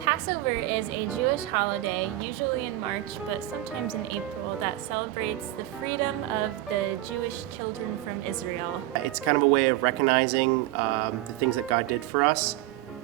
Passover is a Jewish holiday, usually in March, but sometimes in April, that celebrates the freedom of the Jewish children from Israel. It's kind of a way of recognizing the things that God did for us,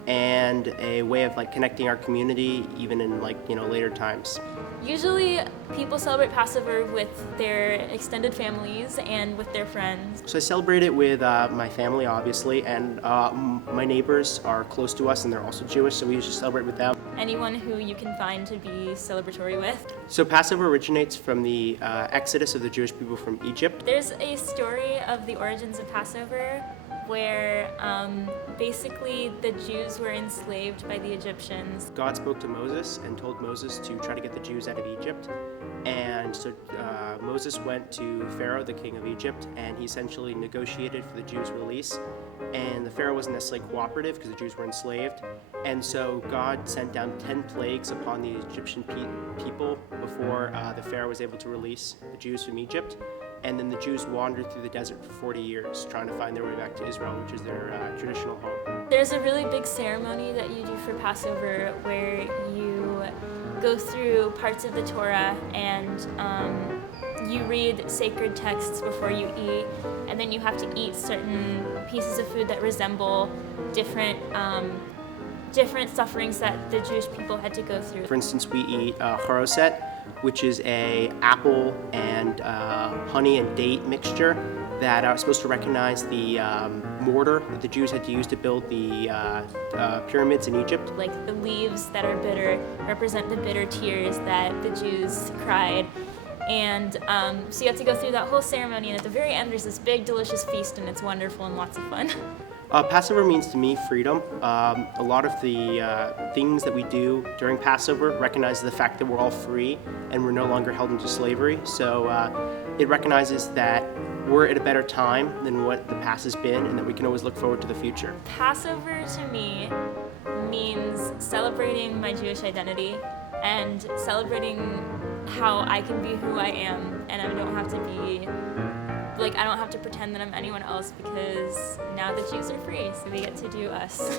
and a way of connecting our community even in later times. Usually, people celebrate Passover with their extended families and with their friends. So I celebrate it with my family, obviously, and my neighbors are close to us and they're also Jewish, so we usually celebrate with them. Anyone who you can find to be celebratory with. So Passover originates from the exodus of the Jewish people from Egypt. There's a story of the origins of Passover where basically the Jews were enslaved by the Egyptians. God spoke to Moses and told Moses to try to get the Jews out of Egypt. And so Moses went to Pharaoh, the king of Egypt, and he essentially negotiated for the Jews' release. And the Pharaoh wasn't necessarily cooperative because the Jews were enslaved. And so God sent down 10 plagues upon the Egyptian people before the Pharaoh was able to release the Jews from Egypt. And then the Jews wandered through the desert for 40 years, trying to find their way back to Israel, which is their traditional home. There's a really big ceremony that you do for Passover where you go through parts of the Torah and you read sacred texts before you eat, and then you have to eat certain pieces of food that resemble different sufferings that the Jewish people had to go through. For instance, we eat haroset, which is a apple and honey and date mixture that are supposed to recognize the mortar that the Jews had to use to build the pyramids in Egypt. Like the leaves that are bitter represent the bitter tears that the Jews cried. And so you have to go through that whole ceremony, and at the very end there's this big delicious feast, and it's wonderful and lots of fun. Passover means to me freedom. A lot of the things that we do during Passover recognize the fact that we're all free and we're no longer held into slavery. So it recognizes that we're at a better time than what the past has been, and that we can always look forward to the future. Passover to me means celebrating my Jewish identity and celebrating how I can be who I am, and I don't have to pretend that I'm anyone else, because now the Jews are free, so we get to do us.